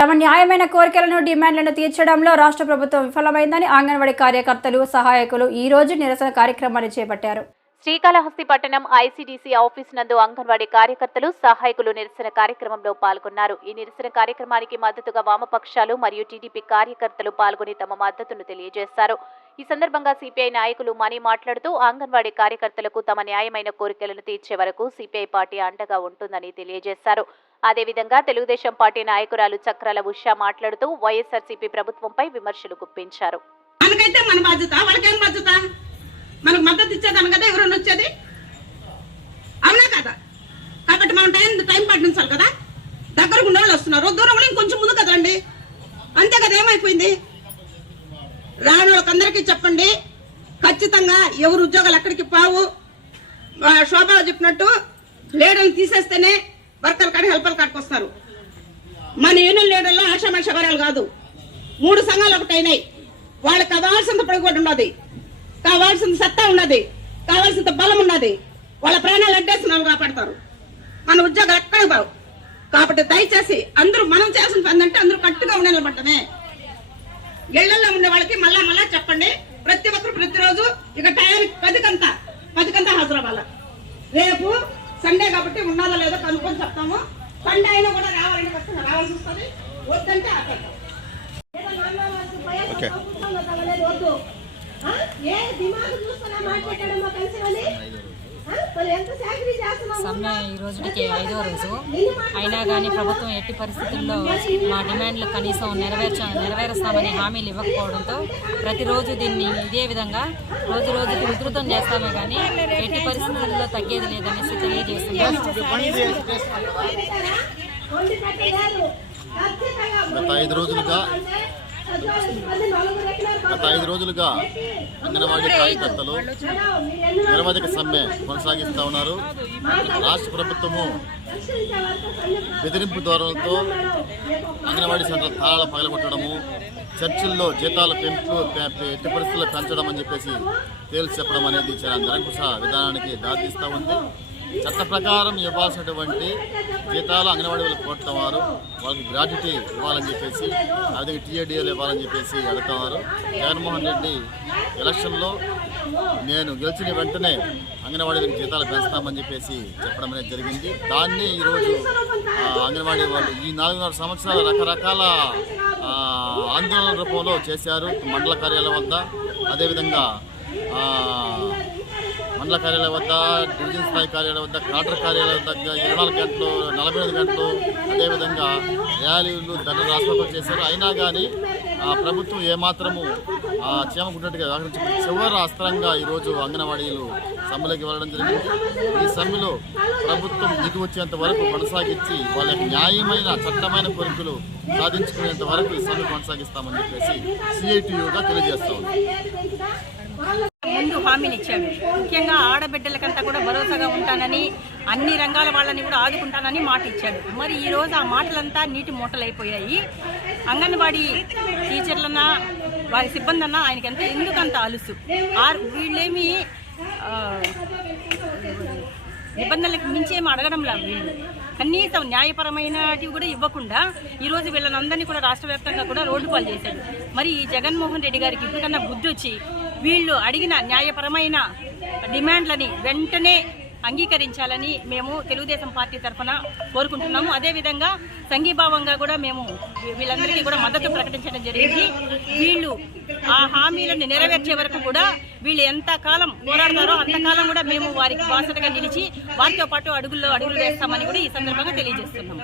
తమ న్యాయమైన కోరికలను డిమాండ్లను తీర్చడంలో రాష్ట్ర ప్రభుత్వం విఫలమైందని అంగన్వాడీ కార్యకర్తలు సహాయకులు ఈ రోజు నిరసన కార్యక్రమాన్ని చేపట్టారు. శ్రీకాళహస్తి పట్టణం ఐసీడీసీ ఆఫీస్ నందు అంగన్వాడీ కార్యకర్తలు సహాయకులు నిరసన కార్యక్రమంలో పాల్గొన్నారు. ఈ నిరసన కార్యక్రమానికి మద్దతుగా వామపక్షాలు మరియు టీడీపీ కార్యకర్తలు పాల్గొని తమ మద్దతును తెలియజేశారు. ఈ సందర్భంగా సిపిఐ నాయకులు మణి మాట్లాడుతూ అంగన్వాడీ కార్యకర్తలకు తమ న్యాయమైన కోరికలను తీర్చే వరకు సిపిఐ పార్టీ అండగా ఉంటుందని తెలియజేశారు. అదేవిధంగా తెలుగుదేశం పార్టీ నాయకురాలు చక్రాల ఉషా మాట్లాడుతూ వైఎస్ఆర్సీపీ ప్రభుత్వంపై విమర్శలు గుప్పించారు. మనకు మద్దతు ఇచ్చేదాను కదా ఎవరైనా వచ్చేది, అవునా కదా? కాబట్టి మనం టైం పాటించాలి కదా. దగ్గరకు ఉన్న వాళ్ళు వస్తున్నారు, దూరంలో ఇంకొంచెం ముందు కదండి, అంతే కదా. ఏమైపోయింది? రాని వాళ్ళకందరికీ చెప్పండి, ఖచ్చితంగా ఎవరు ఉద్యోగాలు ఎక్కడికి పావు. శోభా చెప్పినట్టు లీడర్లు తీసేస్తేనే వర్కర్ కాడి హెల్పర్ కాడికి వస్తారు. మన యూనియన్ లీడర్లో ఆషామాష వరాలు కాదు, 3 సంఘాలు ఒకటైనాయి. వాళ్ళకి కావాల్సినంత పడిగొట్టు ఉన్నది, కావాల్సిన సత్తా ఉన్నది, కావాల్సినంత బలం ఉన్నది. వాళ్ళ ప్రాణాలు అడ్డేస్తున్నారు కాపాడతారు. మన ఉద్యోగాలు ఎక్కడ బావు. కాబట్టి దయచేసి అందరూ మనం చేసిన పని అంటే అందరూ కట్టుగా ఉండే నిలబడటమే. ఇళ్లలో ఉండే వాళ్ళకి మళ్ళా చెప్పండి, ప్రతి ఒక్కరు ప్రతిరోజు ఇక టయానికి 10 హాజరవ్వాలి. రేపు సండే కాబట్టి ఉన్నదో లేదో కనుక్కొని చెప్తాము. సండే అయినా కూడా రావాలని రావాల్సి వస్తుంది. వద్దంటే ఆపండి. సమ్మె ఈ రోజుకి 5వ రోజు అయినా కానీ ప్రభుత్వం ఎట్టి పరిస్థితుల్లో మా డిమాండ్లు కనీసం నెరవేరుస్తామని హామీలు ఇవ్వకపోవడంతో ప్రతిరోజు దీన్ని ఇదే విధంగా రోజుకి ఉధృతం చేస్తామే కానీ ఎట్టి పరిస్థితుల్లో తగ్గేది లేదనేసి తెలియజేస్తున్నాం. గత 5 రోజులుగా అంగన్వాడీ కార్యకర్తలు నిరవధిక సమ్మె కొనసాగిస్తూ ఉన్నారు. రాష్ట్ర ప్రభుత్వము బెదిరింపు ధోరణులతో అంగన్వాడీ సెంటర్ తాళాలు పగలగొట్టడము, చర్చిల్లో జీతాల పెంపు ఎట్టి పరిస్థితుల్లో పెంచడం అని చెప్పేసి తేల్చి చెప్పడం అనేది చాలా నిరంకుశ విధానానికి దారితీస్తూ ఉంది. చట్ట ప్రకారం ఇవ్వాల్సినటువంటి జీతాలు అంగన్వాడీ వాళ్ళు కోరుతున్నారు. వాళ్ళకి గ్రాట్యుటీ ఇవ్వాలని చెప్పేసి, అదే టీఏడీఏలు ఇవ్వాలని చెప్పేసి అడుగుతున్నారు. జగన్మోహన్ రెడ్డి ఎలక్షన్లో నేను గెలిచిన వెంటనే అంగన్వాడీలకు జీతాలు పెంచుతామని చెప్పేసి చెప్పడం అనేది జరిగింది. దాన్ని ఈరోజు అంగన్వాడీ వాళ్ళు ఈ 4.5 సంవత్సరాలు రకరకాల ఆందోళన రూపంలో చేశారు. మండల కార్యాలయం వద్ద, అదేవిధంగా మండల కార్యాలయం వద్ద, డివిజన్ స్థాయి కార్యాలయం వద్ద, కలెక్టర్ కార్యాలయం దగ్గర 24 గంటలు, 48 గంటలు, అదేవిధంగా ర్యాలీలు, ధరలు రాష్ట్రం చేశారు. అయినా కానీ ప్రభుత్వం ఏమాత్రము చీమకున్నట్టుగా వ్యవహరించి చివరి అస్త్రంగా ఈరోజు అంగన్వాడీలు సమ్మెలోకి వెళ్ళడం జరిగింది. ఈ సమ్మెలో ప్రభుత్వం దిగి వచ్చేంత వరకు కొనసాగించి వాళ్ళ న్యాయమైన చట్టమైన కోరికలు సాధించుకునేంత వరకు ఈ సమ్మె కొనసాగిస్తామని చెప్పేసి సిఐటియుగా తెలియజేస్తా ఉంది. ముందు హామీని ఇచ్చాడు. ముఖ్యంగా ఆడబిడ్డలకంతా కూడా భరోసాగా ఉంటానని, అన్ని రంగాల వాళ్ళని కూడా ఆదుకుంటానని మాట ఇచ్చాడు. మరి ఈ రోజు ఆ మాటలంతా నీటి మూటలైపోయాయి. అంగన్వాడీ టీచర్లన్నా వారి సిబ్బంది అన్నా ఆయనకి ఎందుకంత అలుసు? వీళ్ళేమి నిబంధనలకు మించేమి అడగడంలా. వీళ్ళు కనీసం న్యాయపరమైనవి కూడా ఇవ్వకుండా ఈరోజు వీళ్ళనందరినీ కూడా రాష్ట్ర వ్యాప్తంగా కూడా రోడ్డు పాలు చేశాడు. మరి ఈ జగన్మోహన్ రెడ్డి గారికి ఇప్పటికన్నా బుద్ధి వచ్చి వీళ్ళు అడిగిన న్యాయపరమైన డిమాండ్లని వెంటనే అంగీకరించాలని మేము తెలుగుదేశం పార్టీ తరఫున కోరుకుంటున్నాము. అదేవిధంగా సంఘీభావంగా కూడా మేము వీళ్ళందరికీ కూడా మద్దతు ప్రకటించడం జరిగింది. వీళ్ళు ఆ హామీలను నెరవేర్చే వరకు కూడా వీళ్ళు ఎంతకాలం పోరాడతారో అంతకాలం కూడా మేము వారికి బాసటగా నిలిచి వారితో పాటు అడుగులు వేస్తామని కూడా ఈ సందర్భంగా తెలియజేస్తున్నాము.